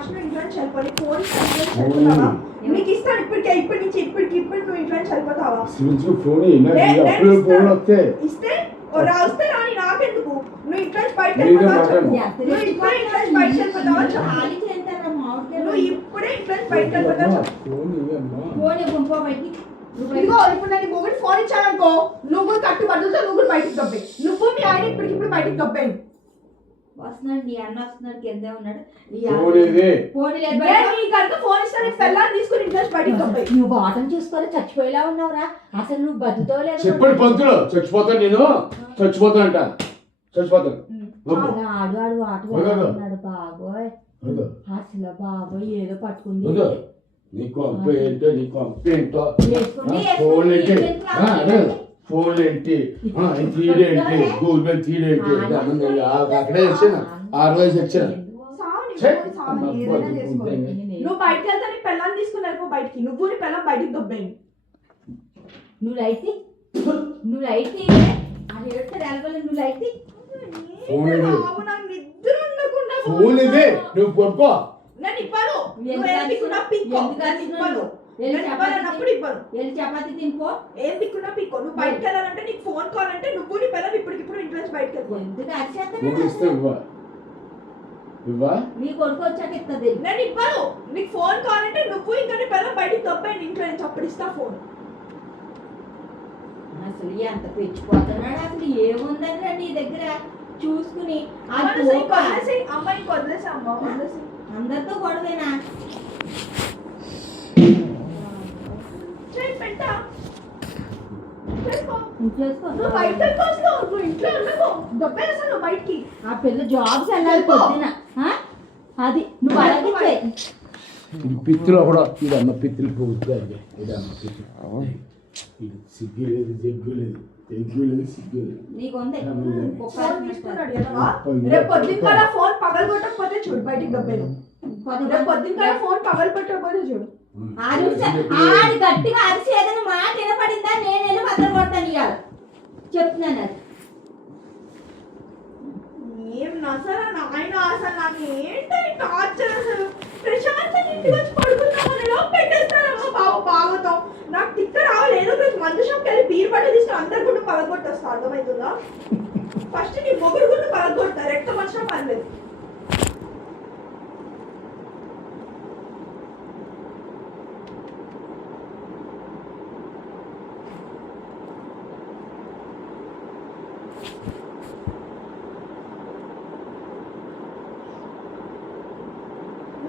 First ఇంట్లో నుంచి వెళ్ళిపోయి ఫోన్ వెళ్ళిపోతావా? నీకు ఇస్తాను ఇప్పటి నుంచి నువ్వు ఇంట్లో నుంచి వెళ్ళిపోతావా? ఇస్తే వస్తే రాని నాకెందుకు? నువ్వు ఇంట్లో నుంచి బయట నువ్వు ఇప్పుడే ఇంట్లో నుంచి బయట వెళ్ళిపోతావా? నువ్వు ఇప్పుడే ఇంట్లో నుంచి బయట వెళ్ళిపోతావా? ఇదిగో ఇప్పుడు నేను మొగుడు ఫోన్ ఇచ్చాననుకో, నువ్వు కట్టు బదులుతో నువ్వు బయటకు దొబ్బే. నువ్వు మీ ఆయన ఇప్పుడు బయటకు దొబ్బేయండి. వస్తున్నాడు నీ అన్న వస్తున్నాడు, కింద ఉన్నాడు. ఫోన్ ఇస్తాను పెళ్ళాన్ని తీసుకుని ఇంట్లో బయటకు దొబ్బే. నువ్వు బాటం చూసుకోవాలి, చచ్చిపోయేలా ఉన్నావురా. అసలు నువ్వు బతుకుతోలేదు. చెప్పండి పంతులు, చచ్చిపోతాను నేను, చచ్చిపోతానంట, చచ్చిపోతాను. ఆడు ఆడున్నాడు బాబోయ్. అసలు బాబోయ్ ఏదో పట్టుకుంది. నీకు ఏంటో ఫోన్ ఏంటి తీడేంటి గూగుల్ పే తీడేంటి అక్కడే వచ్చాను 6 వయసు వచ్చాను. నువ్వు బయటకు వెళ్తా నీ పిల్లల్ని తీసుకుని వెళ్ళిపో బయటికి. నువ్వు నీ పిల్లలు బయటికి దొబ్బేయండి. నువ్వు లైట్ నువ్వు లైట్ నిద్ర ఉండకుండా ఫోన్ ఇదే నువ్వు పడుకో. నేను ఇవ్వను. చపాతి తినిపో. ఏం పిక్కున్నా పిక్కో. నువ్వు బయటకు వెళ్ళాలంటే నీకు ఫోన్ కాల్ అంటే నువ్వు నీ పిల్లలు ఇప్పటికిప్పుడు ఇంట్లో నుంచి బయటకు వెళ్ళిపో. నీ కొడుకు వచ్చాక ఇస్తుంది. నేను ఇవ్వను. నీకు ఫోన్ కాల్ అంటే నువ్వు ఇంకా నీ పిల్లలు బయటికి దొబ్బేయండి ఇంట్లో నుంచి. అప్పుడు ఇస్తా ఫోన్. అసలు ఎంత పెంచిపోతున్నాడు. అసలు ఏముందని నీ దగ్గర చూసుకుని అమ్మాయికి వదిలేసి అమ్మ వదిలేసి అందరితో గొడవేనా? ఆ పిల్ల జాబ్స్ వెళ్ళాలి పొద్దున. అది నువ్వు అలాగే పిత్తులో కూడా ఇదమ్మ పిత్తులు పోతుంది. ఇదమ్మ పిత్తులు సిగ్గు లేదు, జగ్గు లేదు, ఎగ్గు లేదు, సిగ్గు లేదు. రేపు పొద్దున్న ఫోన్ పగలగొట్టకపోతే చూడు బయటికి దొబ్బేను. రేపు పొద్దున్న ఫోన్ పగలగొట్టకపోతే చూడు. గట్టిగా అరిసి ఏదైనా మాట వినపడిందా నేను వెళ్ళి పక్కన కొడతాను. ఇవాళ చెప్తున్నాను. అది ఏం నసరా నాయన. అసలు నాకు ఏంటో టార్చర్. అసలు ప్రశాంతంగా ఇంటికి వచ్చి పడుకుందామని పెట్టేస్తానమ్మా బాబు బాగుతాం. నాకు తిక్క రావాలి. ఏదో రోజు మందు షాప్కి వెళ్ళి బీర్ పట్టు తీసుకుని అందరు గుండు పగలగొట్టేస్తా. అర్థమవుతుందా? ఫస్ట్ నీ మొగుడు గుండు పగలగొడతా. రెక్క మనుషులు పర్లేదు.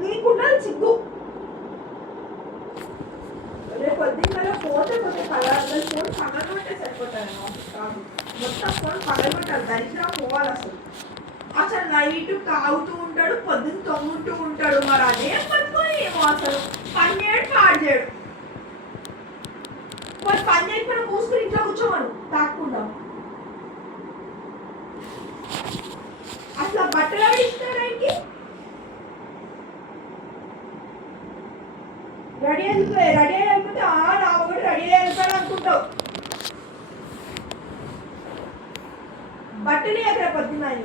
నీకున్నా సిగ్గు. రేపు పొద్దున్న పోతే ఫోన్ పగలగొట్టే సరిపోతాను. మొత్తం ఫోన్ పగలగొట్టాలి. దరిద్రం పోవాలి. అసలు నైట్ తాగుతూ ఉంటాడు, పొద్దున్న తొమ్ముంటూ ఉంటాడు. మరి అదేం పట్టుకొని ఏమో అసలు పని చేయడు, పాడు చేయడు. మరి పని చేయకపోయినా మూసుకుని ఇంట్లో కూర్చోమను తాకుండా. అసలు బట్టలు ఎవరు ఇస్తాడు ఆయనకి? రెడీ అయిపోతే నా ఒకటి రెడీ అయిపోయాడు అనుకుంటావు. బట్టలు ఎక్కడ పొద్దున్న ఆయన